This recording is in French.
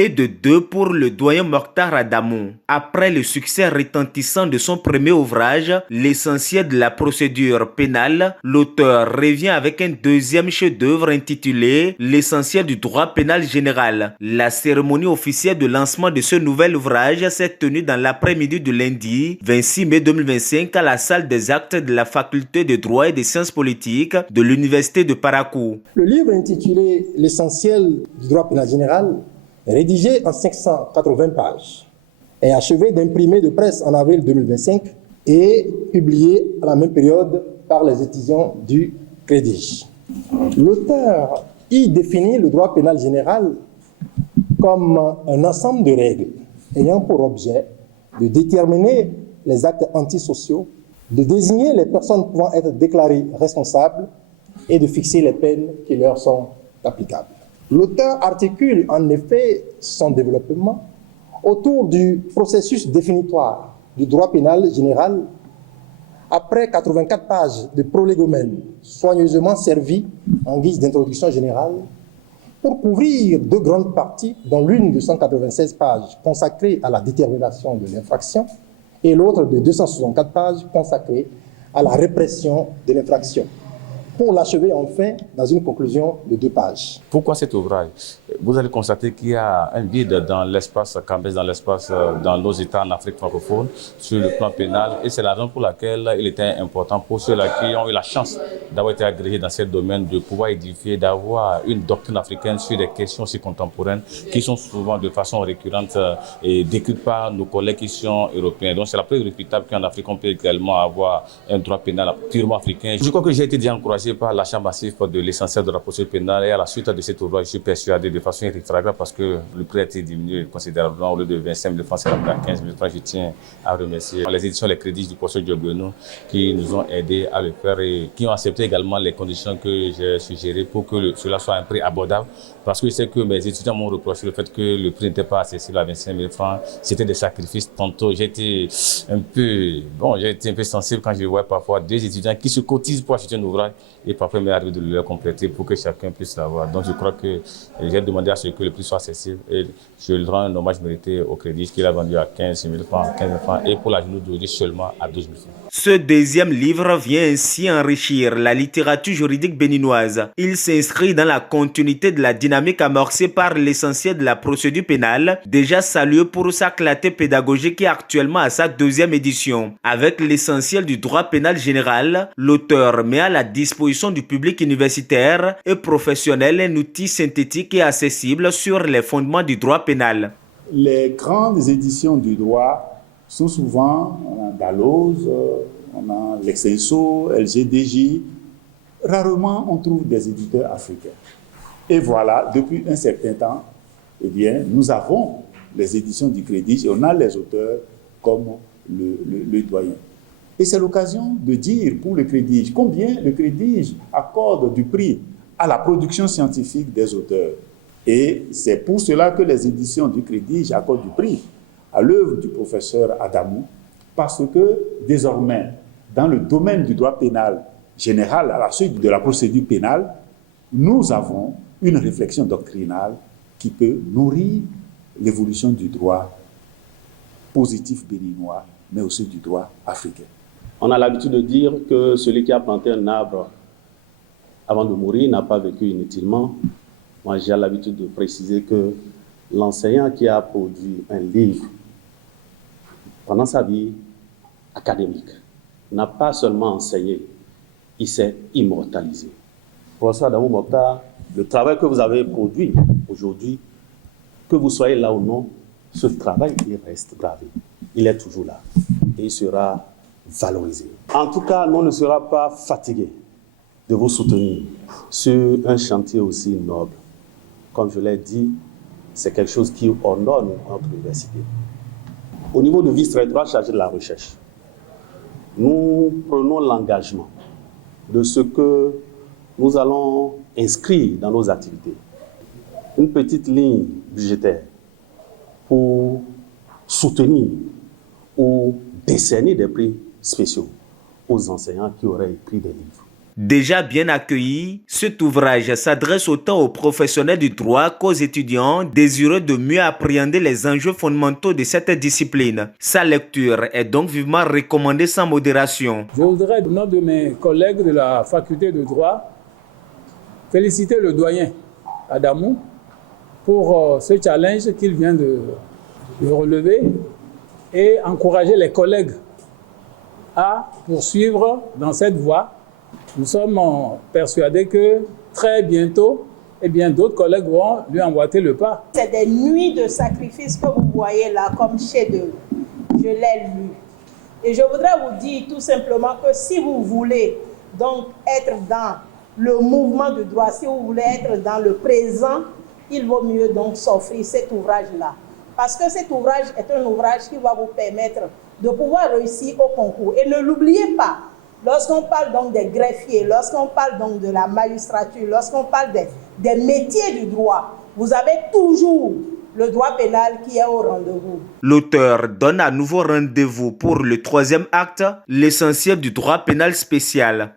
et de 2 pour le doyen Mokhtar Adamou. Après le succès retentissant de son premier ouvrage, L'essentiel de la procédure pénale, l'auteur revient avec un deuxième chef-d'œuvre intitulé L'essentiel du droit pénal général. La cérémonie officielle de lancement de ce nouvel ouvrage s'est tenue dans l'après-midi du lundi 26 mai 2025 à la salle des actes de la faculté de droit et des sciences politiques de l'université de Parakou. Le livre intitulé L'essentiel du droit pénal général, rédigé en 580 pages, est achevé d'imprimer de presse en avril 2025 et publié à la même période par les étudiants du Crédige. L'auteur y définit le droit pénal général comme un ensemble de règles ayant pour objet de déterminer les actes antisociaux, de désigner les personnes pouvant être déclarées responsables et de fixer les peines qui leur sont applicables. L'auteur articule en effet son développement autour du processus définitoire du droit pénal général après 84 pages de prolégomène soigneusement servis en guise d'introduction générale pour couvrir 2 grandes parties, dont l'une de 196 pages consacrée à la détermination de l'infraction et l'autre de 264 pages consacrée à la répression de l'infraction, pour l'achever enfin dans une conclusion de 2 pages. Pourquoi cet ouvrage? Vous allez constater qu'il y a un vide dans l'espace campus, dans nos États en Afrique francophone, sur le plan pénal, et c'est la raison pour laquelle il était important pour ceux-là qui ont eu la chance d'avoir été agrégés dans ce domaine, de pouvoir édifier, d'avoir une doctrine africaine sur des questions aussi contemporaines qui sont souvent de façon récurrente et décrites par nos collègues qui sont européens. Donc c'est la preuve irréfutable qu'en Afrique on peut également avoir un droit pénal purement africain. Je crois que j'ai été déjà encouragé par l'achat massif de l'essentiel de la procédure pénale, et à la suite de cet ouvrage, je suis persuadé de façon irréfragable, parce que le prix a été diminué considérablement. Au lieu de 25 000 francs, c'est à 15 000 francs. Je tiens à remercier les éditions Les Crédits du professeur Diogbenou qui nous ont aidés à le faire et qui ont accepté également les conditions que j'ai suggérées pour que cela soit un prix abordable, parce que je sais que mes étudiants m'ont reproché le fait que le prix n'était pas accessible à 25 000 francs. C'était des sacrifices. Tantôt, j'ai été un peu sensible quand je vois parfois 2 étudiants qui se cotisent pour acheter un ouvrage et parfois il m'est arrivé de le compléter pour que chacun puisse l'avoir. Donc je crois que j'ai demandé à ce que le prix soit accessible, et je le rends un hommage mérité au Crédit qu'il a vendu à 15 000 francs, et pour la journée d'aujourd'hui seulement à 12 000 francs. Ce deuxième livre vient ainsi enrichir la littérature juridique béninoise. Il s'inscrit dans la continuité de la dynamique amorcée par l'essentiel de la procédure pénale, déjà salué pour sa clarté pédagogique et actuellement à sa 2e édition. Avec l'essentiel du droit pénal général, l'auteur met à la disposition du public universitaire et professionnel un outil synthétique et accessible sur les fondements du droit pénal. Les grandes éditions du droit sont souvent, on a Dalloz, on a Lexenso, LGDJ. Rarement on trouve des éditeurs africains. Et voilà, depuis un certain temps, eh bien, nous avons les éditions du Crédit et on a les auteurs comme le doyen. Et c'est l'occasion de dire pour le Crédit combien le Crédit accorde du prix à la production scientifique des auteurs. Et c'est pour cela que les éditions du Crédit accordent du prix à l'œuvre du professeur Adamou, parce que désormais, dans le domaine du droit pénal général, à la suite de la procédure pénale, nous avons une réflexion doctrinale qui peut nourrir l'évolution du droit positif béninois, mais aussi du droit africain. On a l'habitude de dire que celui qui a planté un arbre avant de mourir n'a pas vécu inutilement. Moi, j'ai l'habitude de préciser que l'enseignant qui a produit un livre pendant sa vie académique n'a pas seulement enseigné, il s'est immortalisé. Professeur Adamou Mokhtar, le travail que vous avez produit aujourd'hui, que vous soyez là ou non, ce travail, il reste gravé. Il est toujours là et il sera valorisé. En tout cas, nous ne serons pas fatigués de vous soutenir sur un chantier aussi noble. Comme je l'ai dit, c'est quelque chose qui honore notre université. Au niveau du vice-rectorat chargé de la recherche, nous prenons l'engagement de ce que nous allons inscrire dans nos activités. Une petite ligne budgétaire pour soutenir ou décerner des prix spéciaux aux enseignants qui auraient écrit des livres. Déjà bien accueilli, cet ouvrage s'adresse autant aux professionnels du droit qu'aux étudiants désireux de mieux appréhender les enjeux fondamentaux de cette discipline. Sa lecture est donc vivement recommandée sans modération. Je voudrais, au nom de mes collègues de la faculté de droit, féliciter le doyen Adamou pour ce challenge qu'il vient de relever et encourager les collègues à poursuivre dans cette voie. Nous sommes persuadés que très bientôt, d'autres collègues vont lui emboîter le pas. C'est des nuits de sacrifice que vous voyez là comme chef-d'œuvre. Je l'ai lu. Et je voudrais vous dire tout simplement que si vous voulez donc être dans le mouvement du droit, si vous voulez être dans le présent, il vaut mieux donc s'offrir cet ouvrage-là. Parce que cet ouvrage est un ouvrage qui va vous permettre de pouvoir réussir au concours. Et ne l'oubliez pas, lorsqu'on parle donc des greffiers, lorsqu'on parle donc de la magistrature, lorsqu'on parle des métiers du droit, vous avez toujours le droit pénal qui est au rendez-vous. L'auteur donne à nouveau rendez-vous pour le 3e acte, l'essentiel du droit pénal spécial.